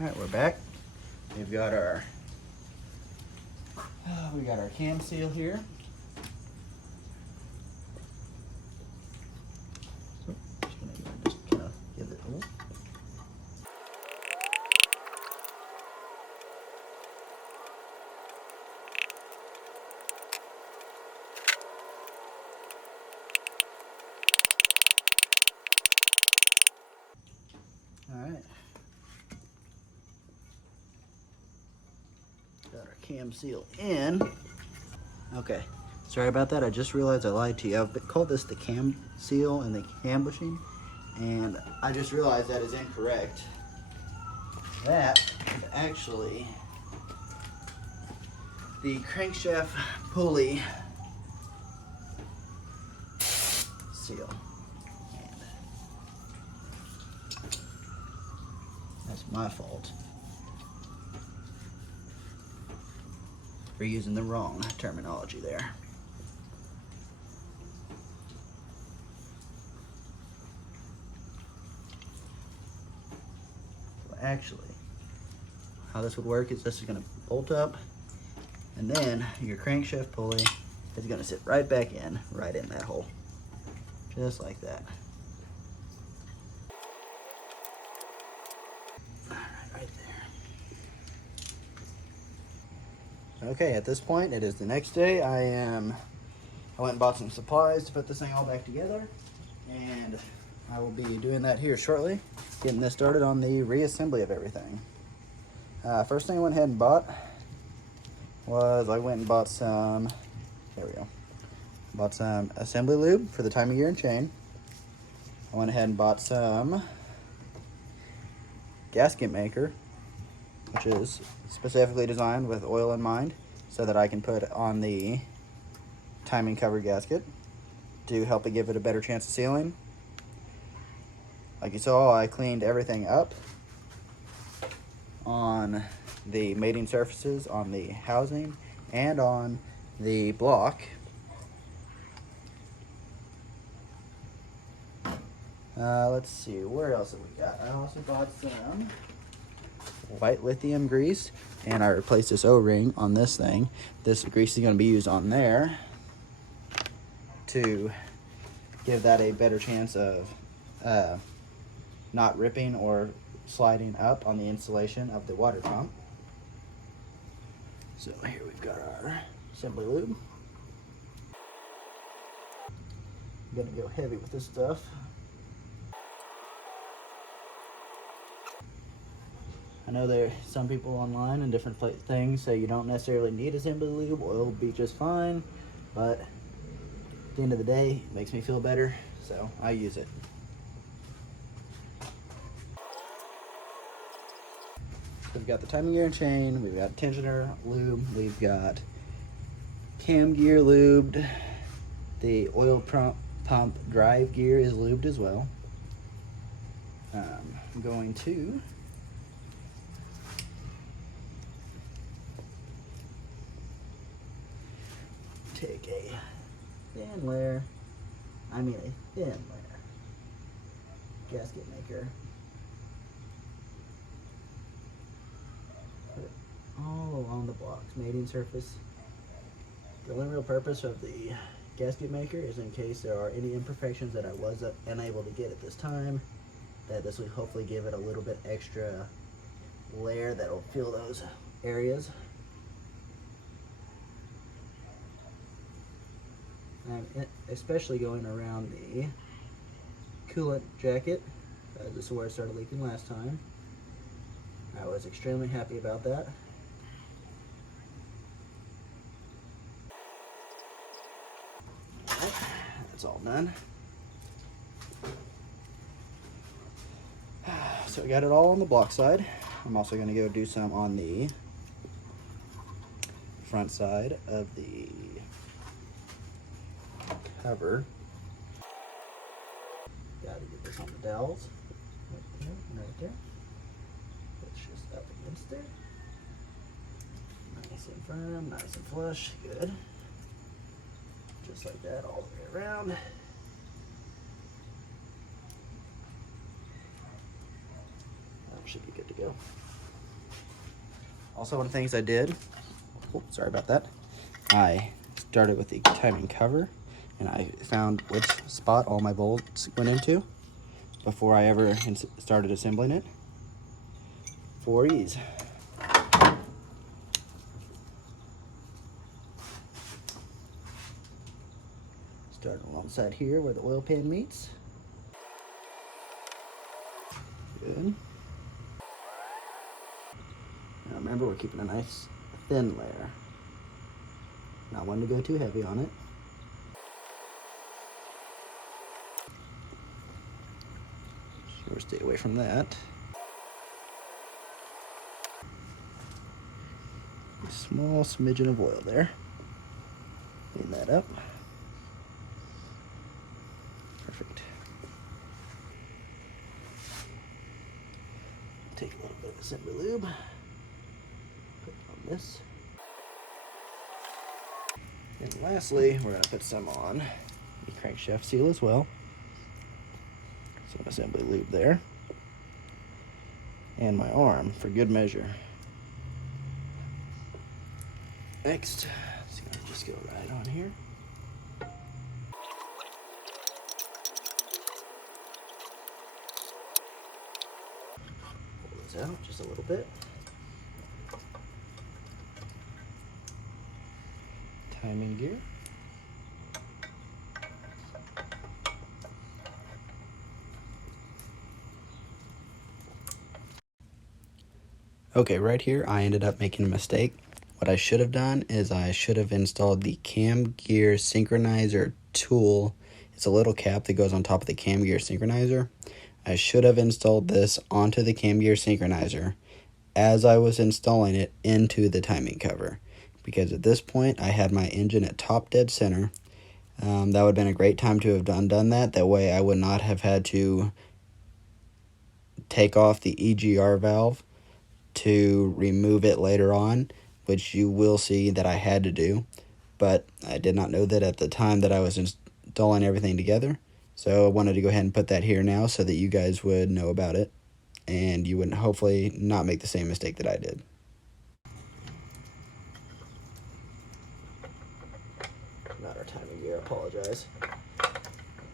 All right, we're back. We've got our cam seal here. Just kind of give it a little. All right. Got our cam seal in. Okay, sorry about that. I just realized I lied to you. I've called this the cam seal and the cam bushing, and I just realized that is incorrect. That is actually the crankshaft pulley seal. And that's my fault for using the wrong terminology there. So actually, how this would work is this is going to bolt up, and then your crankshaft pulley is going to sit right back in, right in that hole. Just like that. All right there. Okay, at this point, it is the next day. I went and bought some supplies to put this thing all back together, and I will be doing that here shortly, getting this started on the reassembly of everything. First thing I went ahead and bought was I went and bought some, there we go, bought some assembly lube for the timing gear and chain. I went ahead and bought some gasket maker, which is specifically designed with oil in mind so that I can put on the timing cover gasket to help it give it a better chance of sealing. Like you saw, I cleaned everything up on the mating surfaces, on the housing, and on the block. Let's see, where else have we got? I also bought some white lithium grease, and I replaced this O-ring on this thing. This grease is going to be used on there to give that a better chance of not ripping or sliding up on the insulation of the water pump. So here we've got our assembly lube. I'm gonna go heavy with this stuff. I know there are some people online and different things say you don't necessarily need assembly lube. Oil will be just fine, but at the end of the day, it makes me feel better, so I use it. We've got the timing gear and chain, we've got tensioner lube, we've got cam gear lubed, the oil pump drive gear is lubed as well. I'm going to take a thin layer, a thin layer, gasket maker. Put it all along the block's mating surface. The only real purpose of the gasket maker is in case there are any imperfections that I was unable to get at this time, that this will hopefully give it a little bit extra layer that will fill those areas. I'm especially going around the coolant jacket. This is where it started leaking last time. I was extremely happy about that. Alright, that's all done. So we got it all on the block side. I'm also going to go do some on the front side of the cover. Gotta get this on the dowels. Right there, and right there. It's just up against there. Nice and firm, nice and flush, good. Just like that all the way around. That should be good to go. Also, one of the things I did, oh, sorry about that, I started with the timing cover, and I found which spot all my bolts went into before I ever started assembling it for ease. Start alongside here where the oil pan meets. Good. Now remember, we're keeping a nice thin layer. Not one to go too heavy on it. Sure, stay away from that. A small smidgen of oil there. Clean that up. Perfect. Take a little bit of assembly lube. Put it on this. And lastly, we're going to put some on the crankshaft seal as well. Some assembly lube there. And my arm for good measure. Next, it's going to just go right on here. Pull this out just a little bit. Timing gear. Okay, right here I ended up making a mistake. What I should have done is I should have installed the cam gear synchronizer tool. It's a little cap that goes on top of the cam gear synchronizer. I should have installed this onto the cam gear synchronizer as I was installing it into the timing cover, because at this point I had my engine at top dead center. That would have been a great time to have done that. That way I would not have had to take off the EGR valve to remove it later on, which you will see that I had to do, but I did not know that at the time that I was installing everything together. So I wanted to go ahead and put that here now so that you guys would know about it and you would hopefully not make the same mistake that I did. Not our timing gear, I apologize.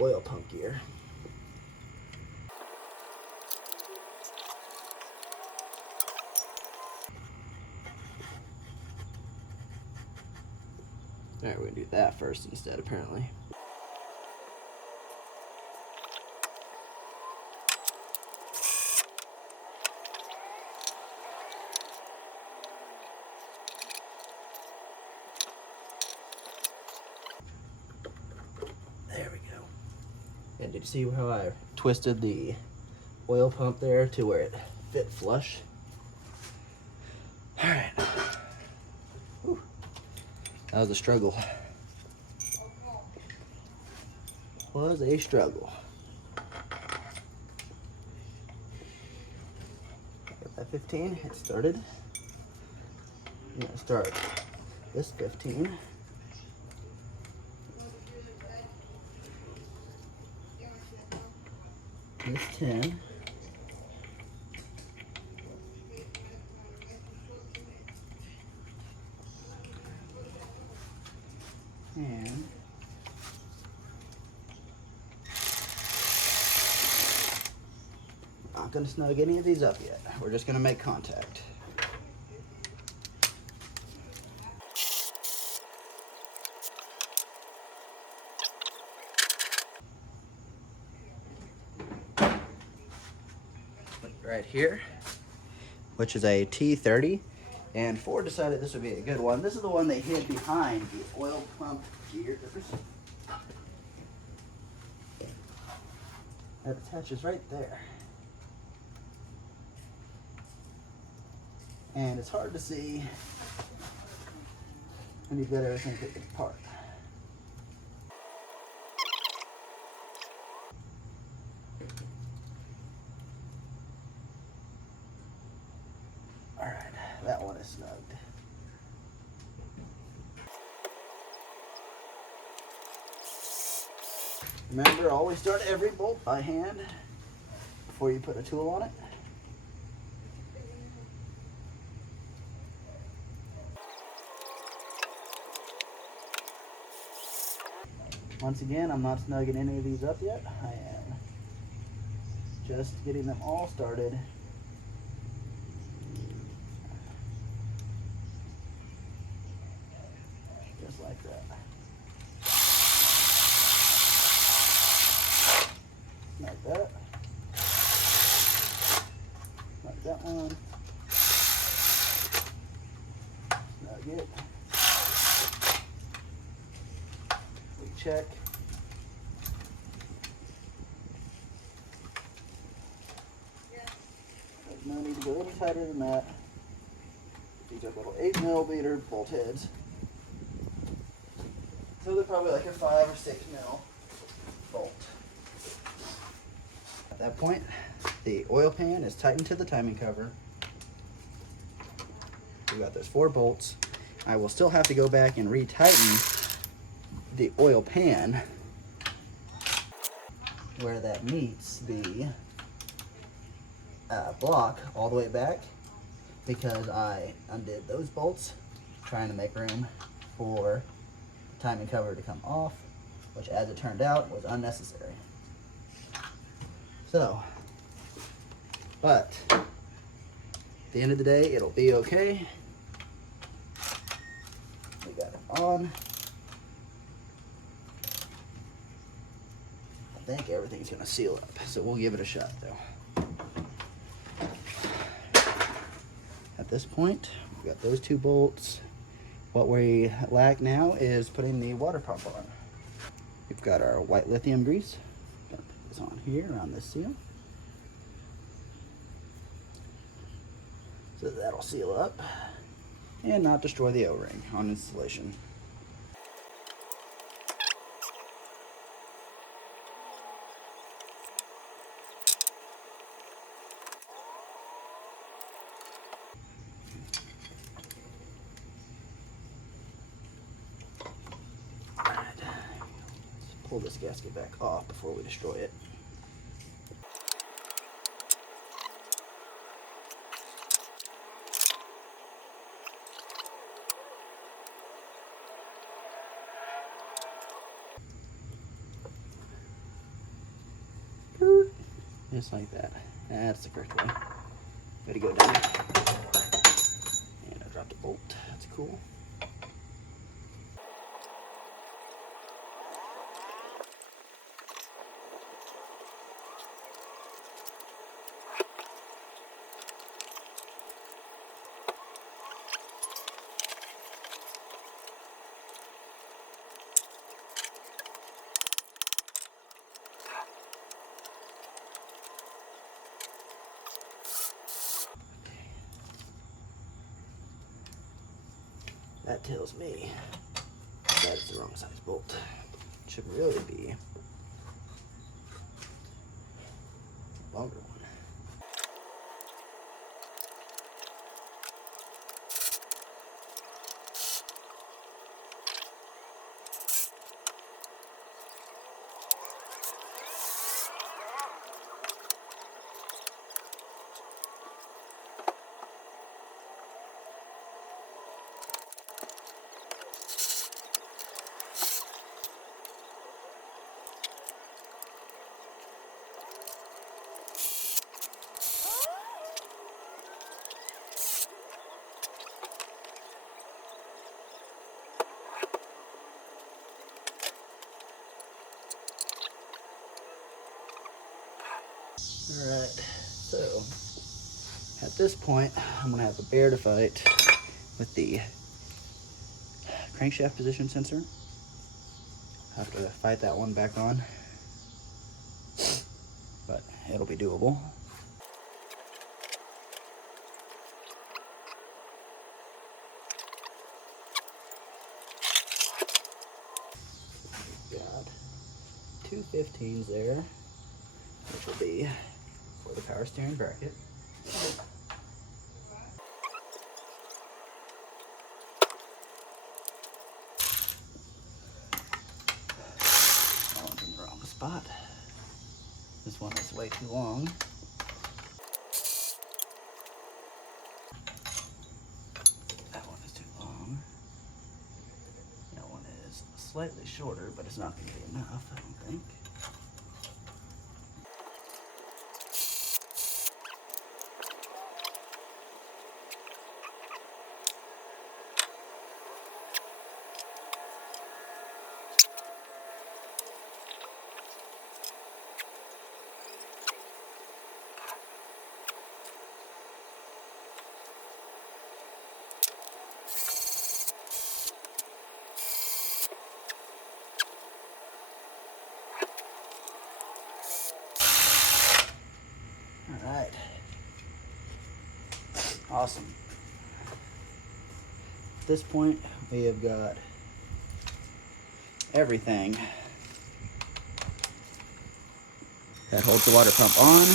Oil pump gear. Alright, we're going to do that first instead, apparently. There we go. And did you see how I twisted the oil pump there to where it fit flush? Alright. That was a struggle. Was a struggle. Got that 15, it started. I'm gonna start this 15. This 10. And not going to snug any of these up yet. We're just going to make contact. Right here, which is a T30, and Ford decided this would be a good one. This is the one they hid behind the oil pump gears. That attaches right there. And it's hard to see when you've got everything taken apart. All right, that one is snugged. Remember, always start every bolt by hand before you put a tool on it. Once again, I'm not snugging any of these up yet. I am just getting them all started. Just like that. Like that. Like that one. Snug it. Recheck. There's no need to go any tighter than that. These are little 8mm bolt heads. So they're probably like a 5 or 6mm bolt. At that point, the oil pan is tightened to the timing cover. We got those 4 bolts. I will still have to go back and retighten the oil pan where that meets the block all the way back, because I undid those bolts trying to make room for the timing cover to come off, which as it turned out was unnecessary. So, but at the end of the day, it'll be okay. We got it on. I think everything's gonna seal up, so we'll give it a shot though. At this point, we've got those 2 bolts. What we lack now is putting the water pump on. We've got our white lithium grease. Gonna put this on here around this seal. So that'll seal up and not destroy the O-ring on installation. Pull this gasket back off before we destroy it. Just like that. That's the correct way. Way to go, down. And I dropped a bolt. That's cool. That tells me that is the wrong size bolt. It should really be a longer one. Alright, so at this point, I'm going to have a bear to fight with the crankshaft position sensor. I have to fight that one back on, but it'll be doable. We've got 2 15s there, which will be for the power steering bracket. That one's in the wrong spot. This one is way too long. That one is too long. That one is slightly shorter, but it's not going to be enough, I don't think. All right. Awesome. At this point, we have got everything that holds the water pump on.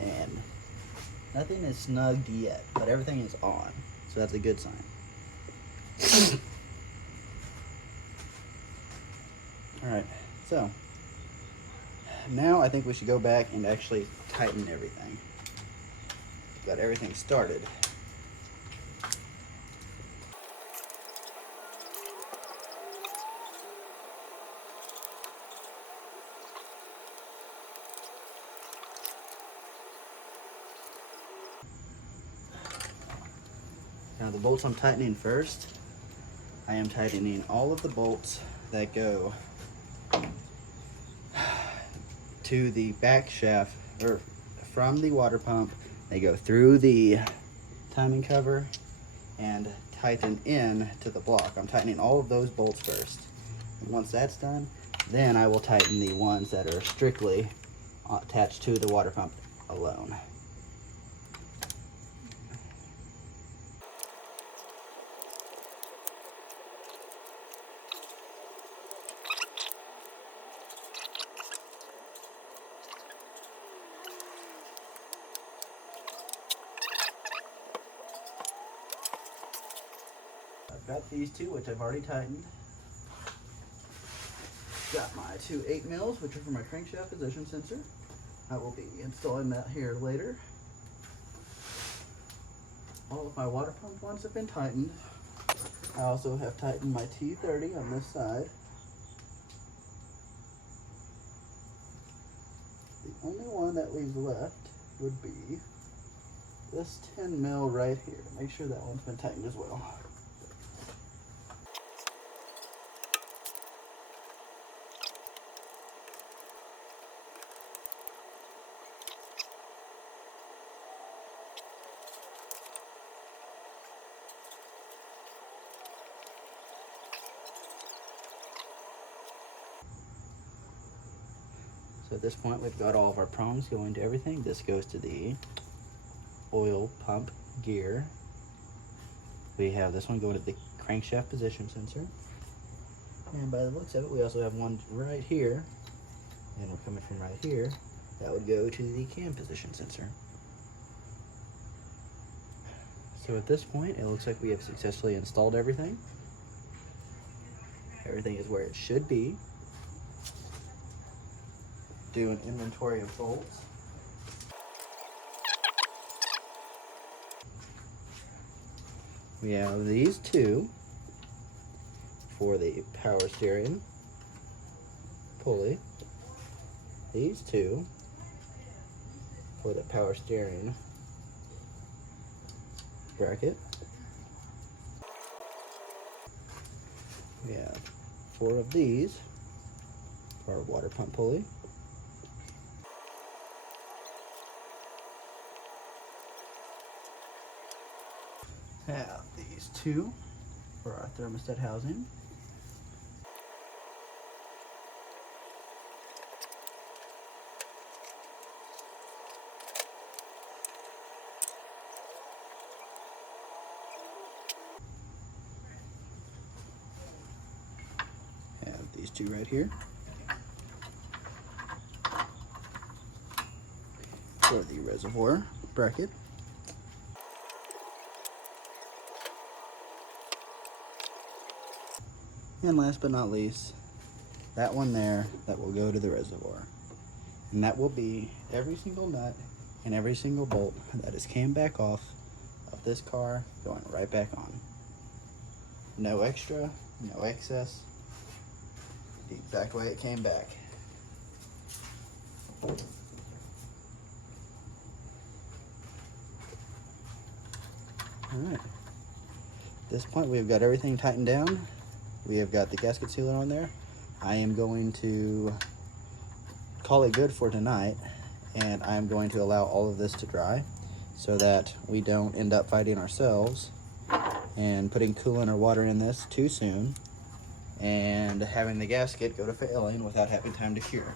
And nothing is snugged yet, but everything is on. So that's a good sign. All right, so now I think we should go back and actually tighten everything. Got everything started. Now the bolts I'm tightening first, I am tightening all of the bolts that go to the back shaft, or from the water pump. They go through the timing cover and tighten in to the block. I'm tightening all of those bolts first. And once that's done, then I will tighten the ones that are strictly attached to the water pump alone. I've got these two, which I've already tightened. Got my two 8 mils, which are for my crankshaft position sensor. I will be installing that here later. All of my water pump ones have been tightened. I also have tightened my T30 on this side. The only one that leaves left would be this 10 mil right here. Make sure that one's been tightened as well. So at this point, we've got all of our prongs going to everything. This goes to the oil pump gear. We have this one going to the crankshaft position sensor. And by the looks of it, we also have one right here. And we're coming from right here. That would go to the cam position sensor. So at this point, it looks like we have successfully installed everything. Everything is where it should be. Do an inventory of bolts. We have these two for the power steering pulley. These two for the power steering bracket. We have 4 of these for our water pump pulley. Have these 2 for our thermostat housing. Have these 2 right here for the reservoir bracket. And last but not least, that one there that will go to the reservoir. And that will be every single nut and every single bolt that is cam back off of this car going right back on. No extra, no excess, the exact way it came back. Alright, at this point we've got everything tightened down. We have got the gasket sealer on there. I am going to call it good for tonight, and I'm going to allow all of this to dry so that we don't end up fighting ourselves and putting coolant or water in this too soon and having the gasket go to failing without having time to cure.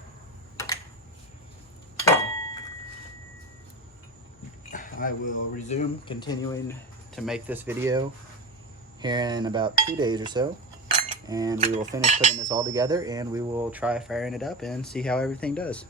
I will resume continuing to make this video here in about 2 days or so, and we will finish putting this all together and we will try firing it up and see how everything does.